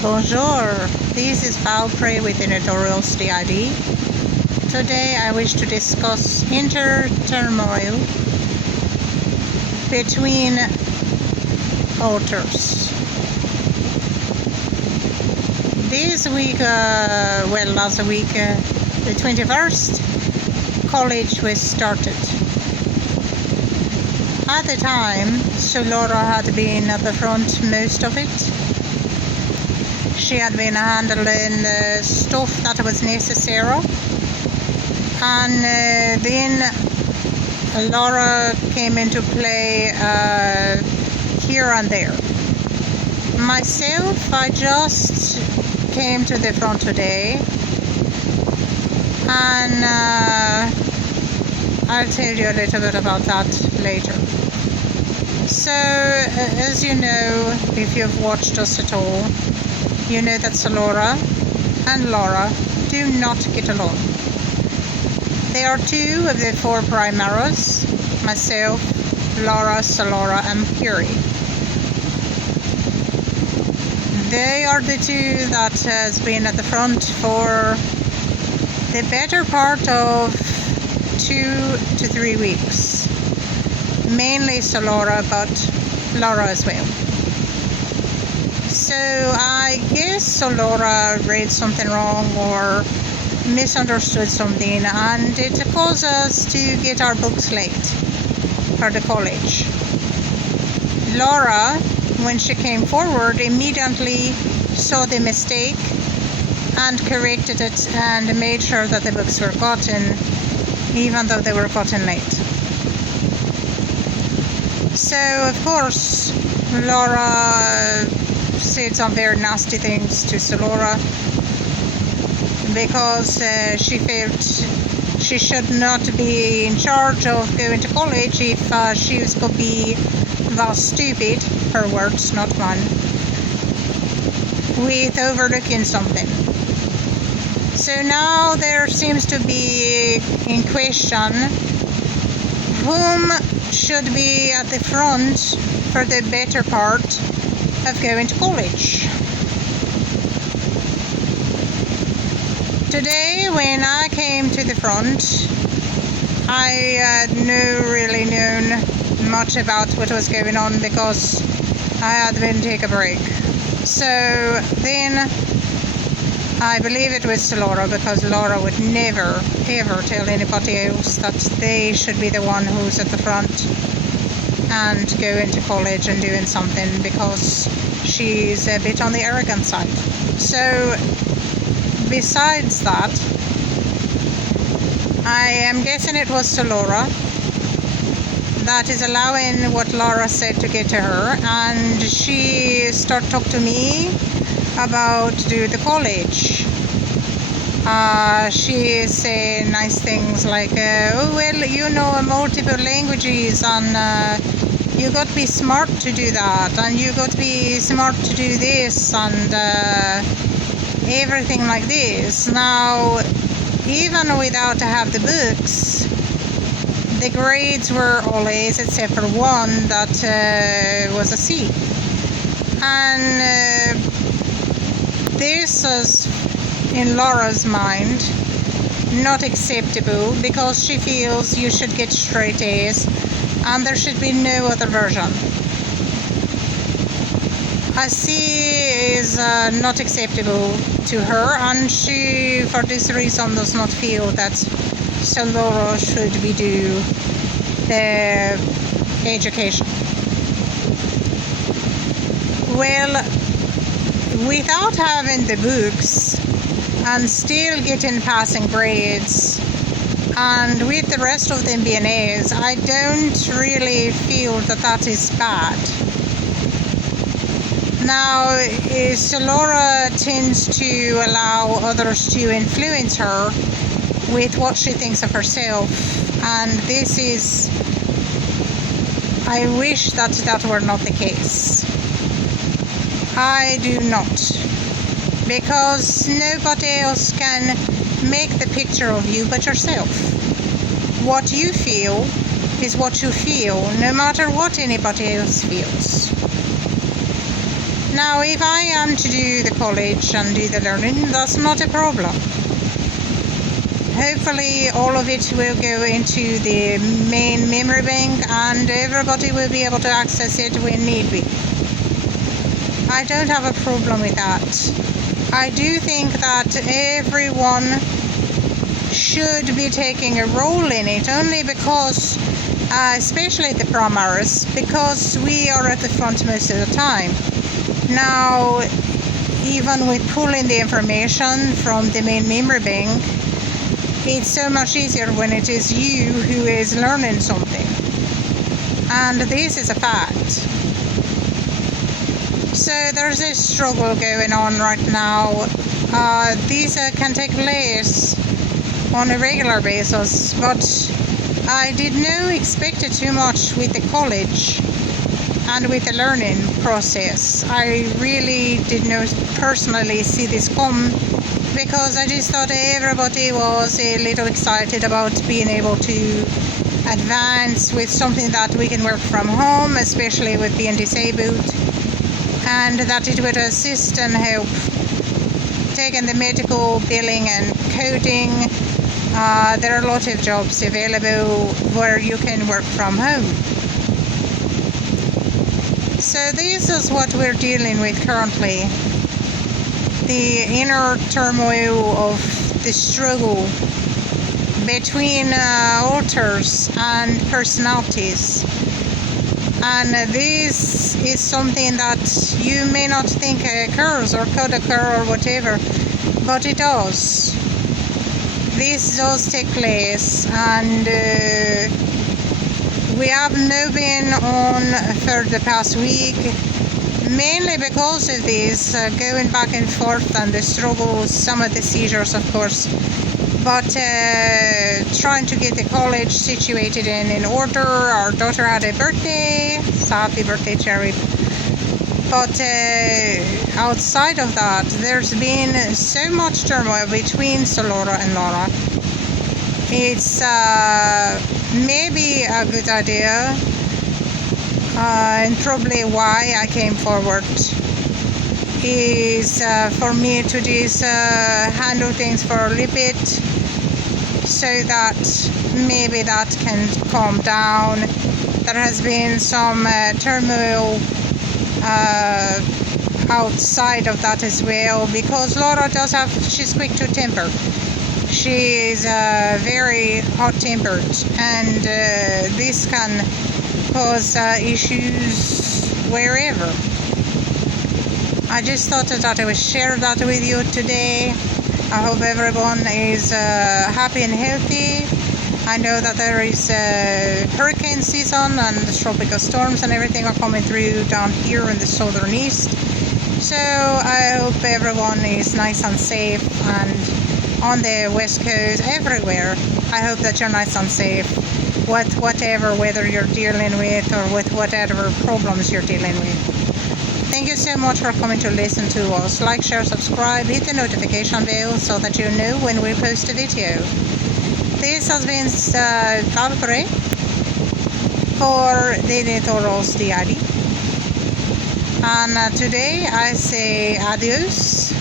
Bonjour, this is Foul Prey with Inner Turmoil D.I.D. Today I wish to discuss inner turmoil between authors. This week, last week, the 21st, college was started. At the time, so Laura had been at the front most of it. She had been handling the stuff that was necessary, and then Laura came into play here and there. Myself, I just came to the front today, and I'll tell you a little bit about that later. So, as you know, if you've watched us at all, you know that Solora and Laura do not get along. They are two of the four primaries: myself, Laura, Solora, and Curie. They are the two that has been at the front for the better part of 2 to 3 weeks. Mainly Solora, but Laura as well. So I guess Solora read something wrong or misunderstood something, and it caused us to get our books late for the college. Laura, when she came forward, immediately saw the mistake and corrected it and made sure that the books were gotten, even though they were gotten late. So, of course, Laura said some very nasty things to Solora because she felt she should not be in charge of going to college if she was going to be that stupid, her words, not mine, with overlooking something. So now there seems to be in question whom should be at the front for the better part of going to college. Today, when I came to the front, I had really known much about what was going on because I had been take a break. So then I believe it was Laura, because Laura would never ever tell anybody else that they should be the one who's at the front and go into college and doing something, because she's a bit on the arrogant side. So besides that, I am guessing it was Laura that is allowing what Laura said to get to her, and she started talking to me about do the college. She is saying nice things like, oh well, you know multiple languages, and you got to be smart to do that, and you got to be smart to do this, and everything like this. Now, even without to have the books, the grades were always, except for one that was a C. And this is, in Laura's mind, not acceptable, because she feels you should get straight A's and there should be no other version. A C is not acceptable to her, and she, for this reason, does not feel that Laura should be do the education. Well, without having the books and still getting passing grades, and with the rest of them being A's, I don't really feel that that is bad. Now, Solora tends to allow others to influence her with what she thinks of herself, and this is, I wish that that were not the case. I do not, because nobody else can make the picture of you but yourself. What you feel is what you feel, no matter what anybody else feels. Now, if I am to do the college and do the learning, that's not a problem. Hopefully all of it will go into the main memory bank and everybody will be able to access it when need be. I don't have a problem with that. I do think that everyone should be taking a role in it, only because, especially the primaries, because we are at the front most of the time. Now, even with pulling the information from the main memory bank, it's so much easier when it is you who is learning something. And this is a fact. So there's a struggle going on right now. These can take place on a regular basis, but I did not expect it too much with the college and with the learning process. I really did not personally see this come, because I just thought everybody was a little excited about being able to advance with something that we can work from home, especially with being disabled, and that it would assist and help taking the medical billing and coding. There are a lot of jobs available where you can work from home. So this is what we're dealing with currently. The inner turmoil of the struggle between alters and personalities. And this is something that you may not think occurs or could occur or whatever, but it does. This does take place, and we have now been on for the past week, mainly because of this going back and forth and the struggles, some of the seizures of course, but trying to get the college situated in order. Our daughter had a birthday, so happy birthday, Cherry. But outside of that, there's been so much turmoil between Solora and Laura. It's maybe a good idea, and probably why I came forward, is for me to just handle things for a little bit, so that maybe that can calm down. There has been some turmoil outside of that as well, because Laura she's quick to temper. She is very hot-tempered, and this can cause issues wherever. I just thought that I would share that with you today. I hope everyone is happy and healthy. I know that there is hurricane season and the tropical storms and everything are coming through down here in the southern east. So I hope everyone is nice and safe, and on the west coast, everywhere. I hope that you're nice and safe with whatever weather you're dealing with or with whatever problems you're dealing with. Thank you so much for coming to listen to us. Like, share, subscribe, hit the notification bell so that you know when we post a video. This has been Valkyrie for D.I.D. D.I.D. And today I say adios